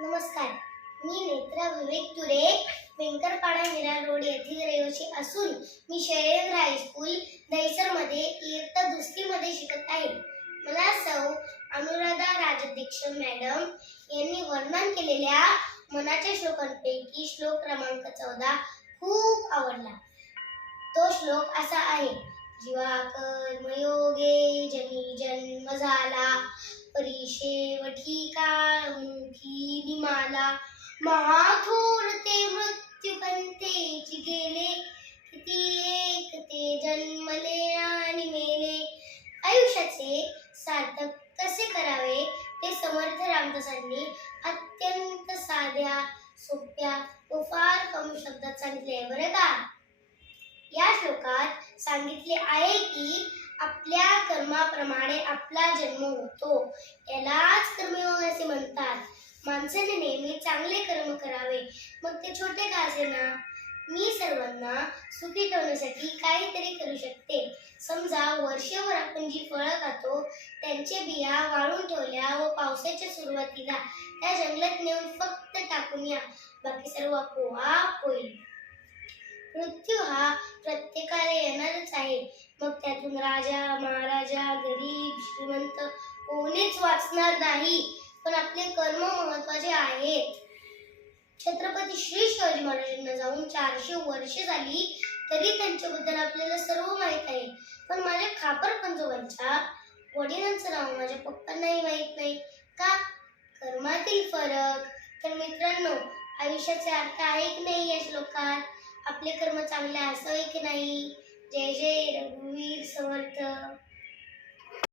नमस्कार. मी नेत्रा विवेक तुरे वेंकरपाडा मिरा रोड येथील रहिवासी असून मी शैलेंद्र हायस्कूल दहिसरमध्ये इयत्ता दुसरीमध्ये शिकत आहे. मला सौ अनुराधा राजाध्यक्ष मॅडम यांनी वर्णन केलेल्या मनाच्या श्लोकांपैकी श्लोक क्रमांक चौदा खूप आवडला. तो श्लोक असा आहे जीवा कर्मयोगे जनी जन्म झाला परिशेवठी काळमुखी निमाला महाथोर ते मृत्यू पंथेची गेले किती एक ते जन्मले आणि मेले. आयुष्याचे सार्थक कसे करावे? ते समर्थ रामदासांनी अत्यंत साध्या सोप्या व फार कमी शब्दात सांगितले आहे बरं का? या श्लोकात सांगितले आहे की कर्माप्रमाणे आपला जन्म होतो. यालाच कर्मयोग असे म्हणतात. माणसाने नेहमी चांगले कर्म करावे. मग ते छोटे का असेना? मी सर्वांना सुखी ठेवण्यासाठी काहीतरी करू शकते. समजा वर्षभर आपण जी फळं खातो त्यांचे बिया वाळून ठेवल्या व पावसाच्या सुरुवातीला त्या जंगलात नेऊन फक्त टाकून या. बाकी सर्व आपोआप होईल. मृत्यू हा प्रत्येकाला येणारच आहे. त्यातून राजा महाराजा गरीब श्रीमंत कोणीच वाचणार नाही. पण आपले कर्म महत्त्वाचे आहेत. छत्रपती श्री शिवाजी महाराजांना जाऊन चारशे वर्ष झाली तरी त्यांच्याबद्दल आपल्याला सर्व माहीत आहे. पण माझ्या खापर पंजोबांच्या वडिलांचं नाव माझ्या पप्पांनाही माहीत नाही. का? कर्मातील फरक. तर मित्रांनो आयुष्याचे अर्थ आहे की नाही या श्लोकात? आपले कर्म चांगले असावे की नाही? जय जय रघुवीर समर्थ.